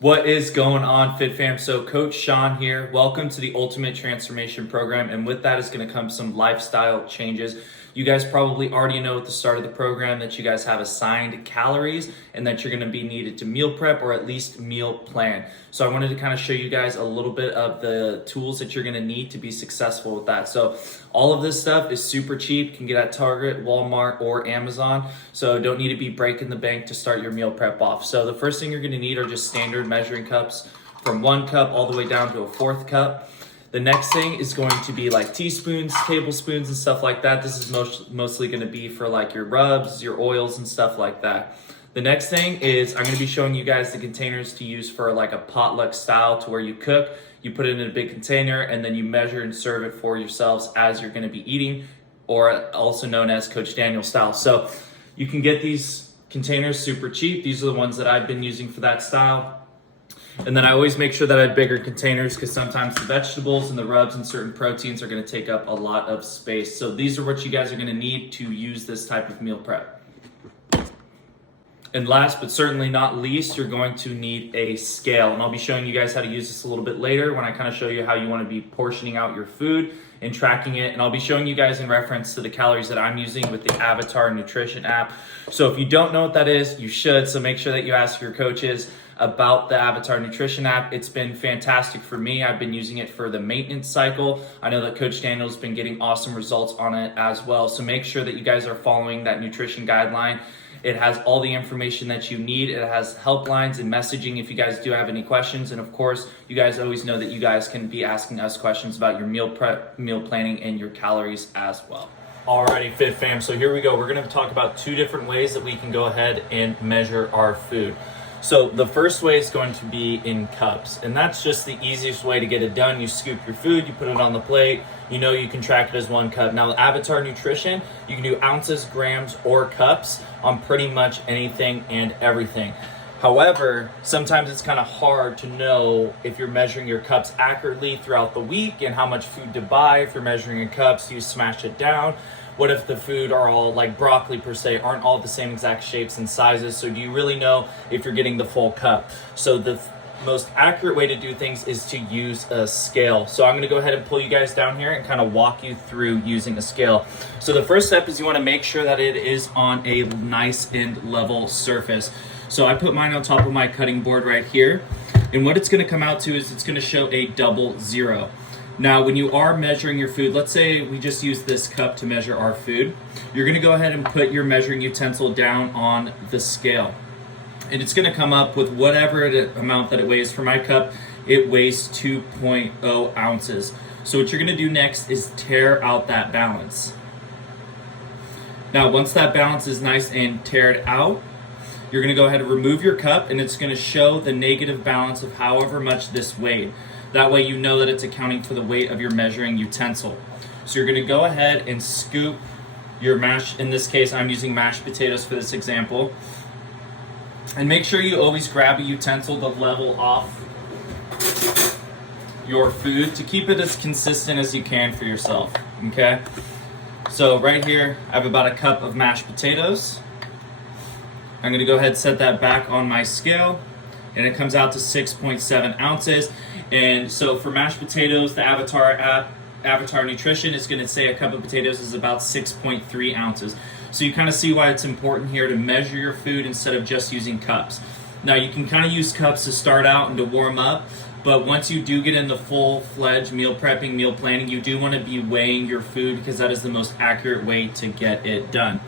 What is going on, Fit Fam? So Coach Sean here. Welcome to the Ultimate Transformation Program. And with that is going to come some lifestyle changes. You guys probably already know at the start of the program that you guys have assigned calories and that you're going to be needed to meal prep or at least meal plan. So I wanted to kind of show you guys a little bit of the tools that you're going to need to be successful with that. So all of this stuff is super cheap. You can get at Target, Walmart, or Amazon. So don't need to be breaking the bank to start your meal prep off. So the first thing you're going to need are just standard measuring cups from 1 cup all the way down to a 4th cup. The next thing is going to be like teaspoons, tablespoons, and stuff like that. This is mostly going to be for like your rubs, your oils, and stuff like that. The next thing is I'm going to be showing you guys the containers to use for like a potluck style, to where you cook, you put it in a big container, and then you measure and serve it for yourselves as you're going to be eating, or also known as Coach Daniel style. So you can get these containers super cheap. These are the ones that I've been using for that style. And then I always make sure that I have bigger containers because sometimes the vegetables and the rubs and certain proteins are going to take up a lot of space. So these are what you guys are going to need to use this type of meal prep. And last but certainly not least, you're going to need a scale. And I'll be showing you guys how to use this a little bit later when I kind of show you how you want to be portioning out your food and tracking it. And I'll be showing you guys in reference to the calories that I'm using with the Avatar Nutrition app. So if you don't know what that is, you should. So make sure that you ask your coaches about the Avatar Nutrition app. It's been fantastic for me. I've been using it for the maintenance cycle. I know that Coach Daniel's been getting awesome results on it as well. So make sure that you guys are following that nutrition guideline. It has all the information that you need. It has helplines and messaging if you guys do have any questions. And of course, you guys always know that you guys can be asking us questions about your meal prep, meal planning, and your calories as well. Alrighty, Fit Fam. So here we go. We're going to talk about 2 different ways that we can go ahead and measure our food. So the first way is going to be in cups, and that's just the easiest way to get it done. You scoop your food, you put it on the plate, you know you can track it as 1 cup. Now the Avatar Nutrition, you can do ounces, grams, or cups on pretty much anything and everything. However, sometimes it's kind of hard to know if you're measuring your cups accurately throughout the week and how much food to buy. If you're measuring in cups, do you smash it down? What if the food are all like broccoli per se, aren't all the same exact shapes and sizes? So do you really know if you're getting the full cup? So the most accurate way to do things is to use a scale. So I'm going to go ahead and pull you guys down here and kind of walk you through using a scale. So the first step is you want to make sure that it is on a nice and level surface. So I put mine on top of my cutting board right here. And what it's going to come out to is it's going to show a 00. Now, when you are measuring your food, let's say we just use this cup to measure our food. You're going to go ahead and put your measuring utensil down on the scale. And it's going to come up with whatever amount that it weighs. For my cup, it weighs 2.0 ounces. So what you're going to do next is tear out that balance. Now, once that balance is nice and teared out, you're going to go ahead and remove your cup, and it's going to show the negative balance of however much this weighed. That way you know that it's accounting for the weight of your measuring utensil. So you're going to go ahead and scoop your mashed, in this case I'm using mashed potatoes for this example. And make sure you always grab a utensil to level off your food to keep it as consistent as you can for yourself, okay? So right here I have about a cup of mashed potatoes. I'm going to go ahead and set that back on my scale, and it comes out to 6.7 ounces. And so for mashed potatoes, the Avatar app, Avatar Nutrition, is going to say a cup of potatoes is about 6.3 ounces. So you kind of see why it's important here to measure your food instead of just using cups. Now you can kind of use cups to start out and to warm up, but once you do get into full-fledged meal prepping, meal planning, you do want to be weighing your food because that is the most accurate way to get it done.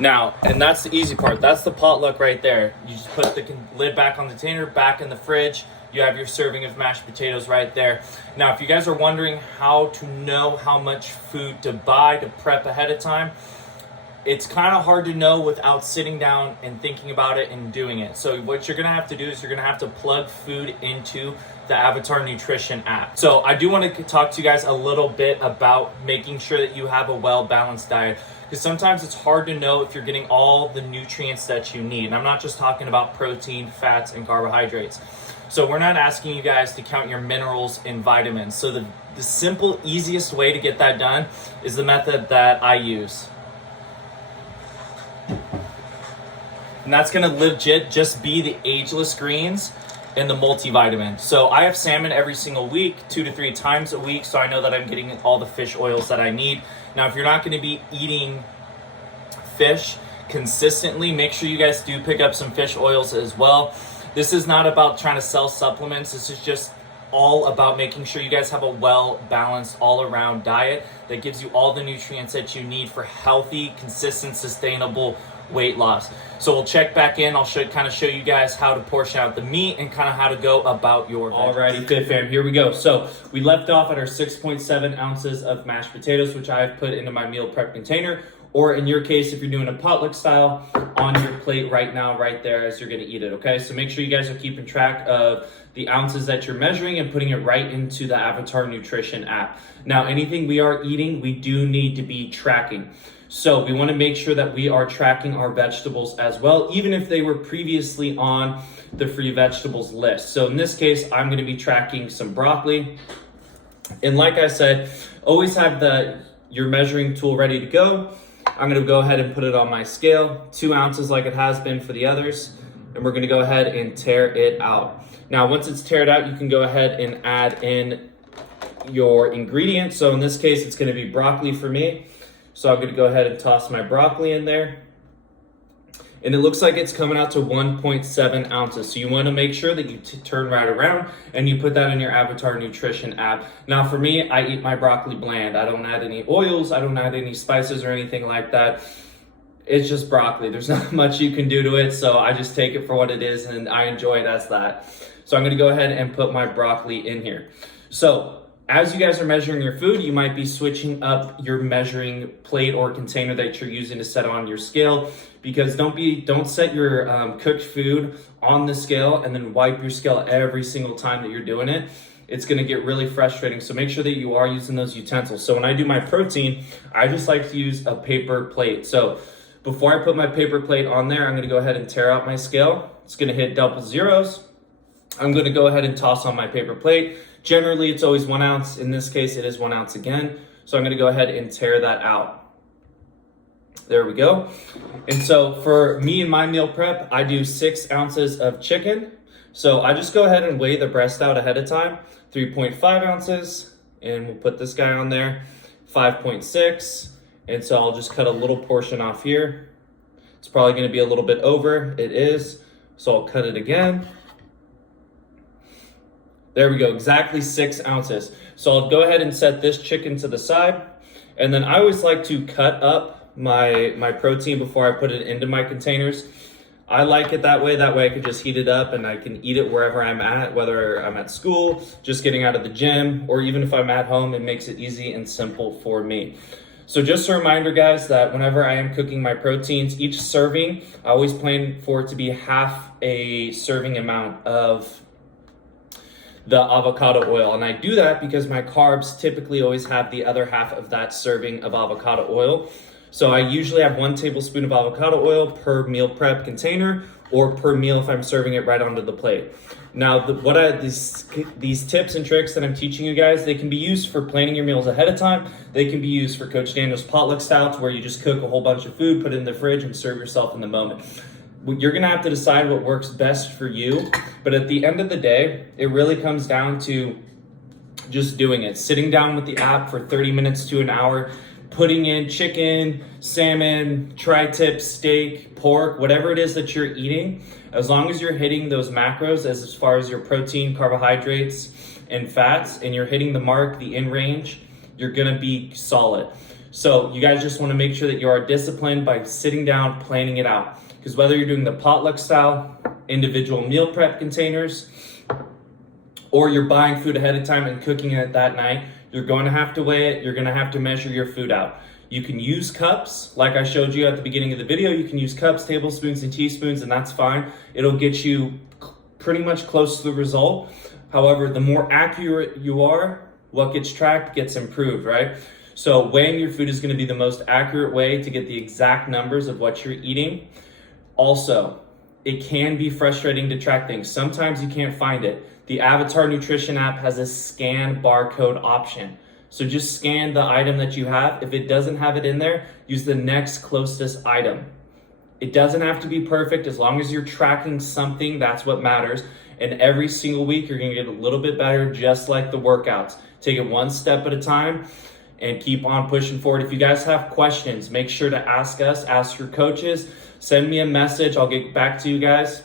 Now, and that's the easy part. That's the potluck right there. You just put the lid back on the container, back in the fridge. You have your serving of mashed potatoes right there. Now, if you guys are wondering how to know how much food to buy to prep ahead of time, it's kind of hard to know without sitting down and thinking about it and doing it. So what you're going to have to do is you're going to have to plug food into the Avatar Nutrition app. So I do want to talk to you guys a little bit about making sure that you have a well-balanced diet, because sometimes it's hard to know if you're getting all the nutrients that you need. And I'm not just talking about protein, fats, and carbohydrates. So we're not asking you guys to count your minerals and vitamins. So the simple, easiest way to get that done is the method that I use. And that's gonna legit just be the ageless greens and the multivitamin. So I have salmon every single week, 2 to 3 times a week, so I know that I'm getting all the fish oils that I need. Now, if you're not gonna be eating fish consistently, make sure you guys do pick up some fish oils as well. This is not about trying to sell supplements. This is just all about making sure you guys have a well-balanced all-around diet that gives you all the nutrients that you need for healthy, consistent, sustainable weight loss. So we'll check back in. I'll kind of show you guys how to portion out the meat and kind of how to go about your Alrighty, Fit Fam, here we go. So we left off at our 6.7 ounces of mashed potatoes, which I've put into my meal prep container, or in your case, if you're doing a potluck style, on your plate right now, right there as you're gonna eat it, okay? So make sure you guys are keeping track of the ounces that you're measuring and putting it right into the Avatar Nutrition app. Now, anything we are eating, we do need to be tracking. So we wanna make sure that we are tracking our vegetables as well, even if they were previously on the free vegetables list. So in this case, I'm gonna be tracking some broccoli. And like I said, always have your measuring tool ready to go. I'm gonna go ahead and put it on my scale, 2 ounces like it has been for the others. And we're gonna go ahead and tear it out. Now, once it's teared out, you can go ahead and add in your ingredients. So in this case, it's gonna be broccoli for me. So I'm gonna go ahead and toss my broccoli in there. And it looks like it's coming out to 1.7 ounces. So you wanna make sure that you turn right around and you put that in your Avatar Nutrition app. Now for me, I eat my broccoli bland. I don't add any oils, I don't add any spices or anything like that. It's just broccoli. There's not much you can do to it. So I just take it for what it is and I enjoy it as that. So I'm gonna go ahead and put my broccoli in here. So as you guys are measuring your food, you might be switching up your measuring plate or container that you're using to set on your scale, because don't set your cooked food on the scale and then wipe your scale every single time that you're doing it. It's gonna get really frustrating. So make sure that you are using those utensils. So when I do my protein, I just like to use a paper plate. So before I put my paper plate on there, I'm gonna go ahead and tear out my scale. It's gonna hit double zeros. I'm gonna go ahead and toss on my paper plate. Generally, it's always 1 ounce. In this case, it is 1 ounce again. So I'm gonna go ahead and tear that out. There we go. And so for me and my meal prep, I do 6 ounces of chicken. So I just go ahead and weigh the breast out ahead of time, 3.5 ounces, and we'll put this guy on there, 5.6. And so I'll just cut a little portion off here. It's probably gonna be a little bit over, it is. So I'll cut it again. There we go, exactly 6 ounces. So I'll go ahead and set this chicken to the side. And then I always like to cut up my protein before I put it into my containers. I like it that way I can just heat it up and I can eat it wherever I'm at, whether I'm at school, just getting out of the gym, or even if I'm at home, it makes it easy and simple for me. So just a reminder, guys, that whenever I am cooking my proteins, each serving, I always plan for it to be half a serving amount of the avocado oil. And I do that because my carbs typically always have the other half of that serving of avocado oil. So I usually have 1 tablespoon of avocado oil per meal prep container, or per meal if I'm serving it right onto the plate. Now, these tips and tricks that I'm teaching you guys, they can be used for planning your meals ahead of time. They can be used for Coach Daniel's potluck stouts, where you just cook a whole bunch of food, put it in the fridge, and serve yourself in the moment. You're gonna have to decide what works best for you. But at the end of the day, it really comes down to just doing it. Sitting down with the app for 30 minutes to an hour, putting in chicken, salmon, tri-tip, steak, pork, whatever it is that you're eating. As long as you're hitting those macros as far as your protein, carbohydrates, and fats, and you're hitting the mark, the in range, you're gonna be solid. So you guys just wanna make sure that you are disciplined by sitting down, planning it out. Because whether you're doing the potluck style, individual meal prep containers, or you're buying food ahead of time and cooking it that night, you're going to have to weigh it, you're gonna have to measure your food out. You can use cups, like I showed you at the beginning of the video. You can use cups, tablespoons, and teaspoons, and that's fine. It'll get you pretty much close to the result. However, the more accurate you are, what gets tracked gets improved, right? So weighing your food is gonna be the most accurate way to get the exact numbers of what you're eating. Also, it can be frustrating to track things. Sometimes you can't find it. The Avatar Nutrition app has a scan barcode option. So just scan the item that you have. If it doesn't have it in there, use the next closest item. It doesn't have to be perfect. As long as you're tracking something, that's what matters. And every single week, you're gonna get a little bit better, just like the workouts. Take it one step at a time and keep on pushing forward. If you guys have questions, make sure to ask us, ask your coaches, send me a message. I'll get back to you guys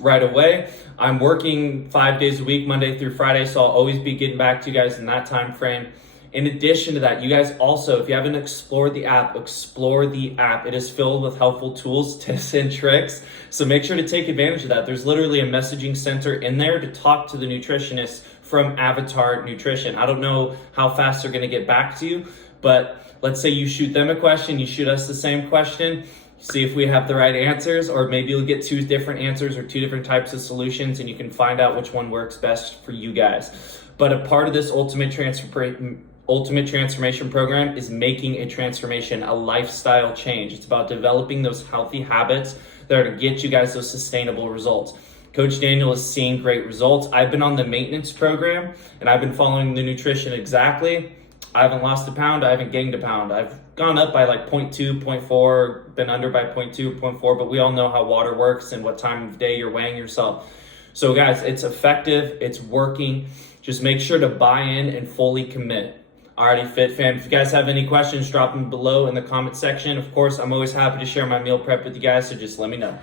right away. I'm working 5 days a week, Monday through Friday, so I'll always be getting back to you guys in that time frame. In addition to that, you guys also, if you haven't explored the app, explore the app. It is filled with helpful tools, tips, and tricks. So make sure to take advantage of that. There's literally a messaging center in there to talk to the nutritionist from Avatar Nutrition. I don't know how fast they're gonna get back to you, but let's say you shoot them a question, you shoot us the same question, see if we have the right answers, or maybe you'll get 2 different answers or 2 different types of solutions, and you can find out which one works best for you guys. But a part of this ultimate transformation program is making a transformation, a lifestyle change. It's about developing those healthy habits that are to get you guys those sustainable results. Coach Daniel is seeing great results. I've been on the maintenance program and I've been following the nutrition exactly. I haven't lost a pound. I haven't gained a pound. I've gone up by like 0.2, 0.4, been under by 0.2, 0.4, but we all know how water works and what time of day you're weighing yourself. So guys, it's effective. It's working. Just make sure to buy in and fully commit. Alrighty, Fit Fam. If you guys have any questions, drop them below in the comment section. Of course, I'm always happy to share my meal prep with you guys, so just let me know.